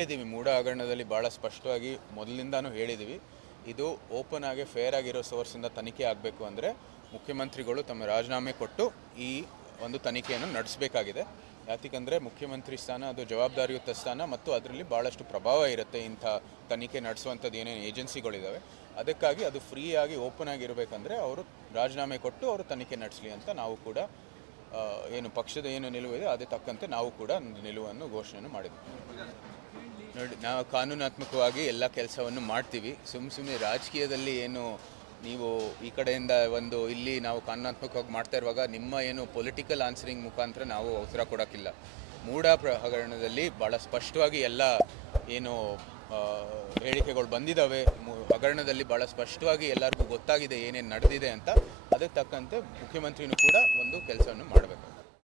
ಹೇಳಿದ್ದೀವಿ ಮೂಢ ಹಗರಣದಲ್ಲಿ ಭಾಳ ಸ್ಪಷ್ಟವಾಗಿ ಮೊದಲಿಂದನೂ ಹೇಳಿದ್ದೀವಿ ಇದು ಓಪನ್ ಆಗಿ ಫೇರ್ ಆಗಿರೋ ಸೋರ್ಸಿಂದ ತನಿಖೆ ಆಗಬೇಕು ಅಂದರೆ ಮುಖ್ಯಮಂತ್ರಿಗಳು ತಮ್ಮ ರಾಜೀನಾಮೆ ಕೊಟ್ಟು ಈ ಒಂದು ತನಿಖೆಯನ್ನು ನಡೆಸಬೇಕಾಗಿದೆ ಯಾತಿಕಂದರೆ ಮುಖ್ಯಮಂತ್ರಿ ಸ್ಥಾನ ಅದು ಜವಾಬ್ದಾರಿಯುತ ಸ್ಥಾನ ಮತ್ತು ಅದರಲ್ಲಿ ಭಾಳಷ್ಟು ಪ್ರಭಾವ ಇರುತ್ತೆ ಇಂಥ ತನಿಖೆ ನಡೆಸುವಂಥದ್ದು ಏನೇನು ಏಜೆನ್ಸಿಗಳಿದ್ದಾವೆ ಅದಕ್ಕಾಗಿ ಅದು ಫ್ರೀಯಾಗಿ ಓಪನ್ ಆಗಿರಬೇಕಂದ್ರೆ ಅವರು ರಾಜೀನಾಮೆ ಕೊಟ್ಟು ಅವರು ತನಿಖೆ ನಡೆಸಲಿ ಅಂತ ನಾವು ಕೂಡ ಏನು ಪಕ್ಷದ ಏನು ನಿಲುವಿದೆ ಅದೇ ತಕ್ಕಂತೆ ನಾವು ಕೂಡ ನಿಲುವನ್ನು ಘೋಷಣೆಯನ್ನು ಮಾಡಿದ್ವಿ ನೋಡಿ ನಾವು ಕಾನೂನಾತ್ಮಕವಾಗಿ ಎಲ್ಲ ಕೆಲಸವನ್ನು ಮಾಡ್ತೀವಿ ಸುಮ್ಮ ಸುಮ್ಮನೆ ರಾಜಕೀಯದಲ್ಲಿ ಏನು ನೀವು ಈ ಕಡೆಯಿಂದ ಒಂದು ಇಲ್ಲಿ ನಾವು ಕಾನೂನಾತ್ಮಕವಾಗಿ ಮಾಡ್ತಾ ಇರುವಾಗ ನಿಮ್ಮ ಏನು ಪೊಲಿಟಿಕಲ್ ಆನ್ಸರಿಂಗ್ ಮುಖಾಂತರ ನಾವು ಉತ್ತರ ಕೊಡೋಕ್ಕಿಲ್ಲ ಮೂಡ ಪ್ರಹರಣದಲ್ಲಿ ಭಾಳ ಸ್ಪಷ್ಟವಾಗಿ ಎಲ್ಲ ಏನು ಹೇಳಿಕೆಗಳು ಬಂದಿದ್ದಾವೆ ಹಗರಣದಲ್ಲಿ ಭಾಳ ಸ್ಪಷ್ಟವಾಗಿ ಎಲ್ಲರಿಗೂ ಗೊತ್ತಾಗಿದೆ ಏನೇನು ನಡೆದಿದೆ ಅಂತ ಅದಕ್ಕೆ ತಕ್ಕಂತೆ ಮುಖ್ಯಮಂತ್ರಿನೂ ಕೂಡ ಒಂದು ಕೆಲಸವನ್ನು ಮಾಡಬೇಕು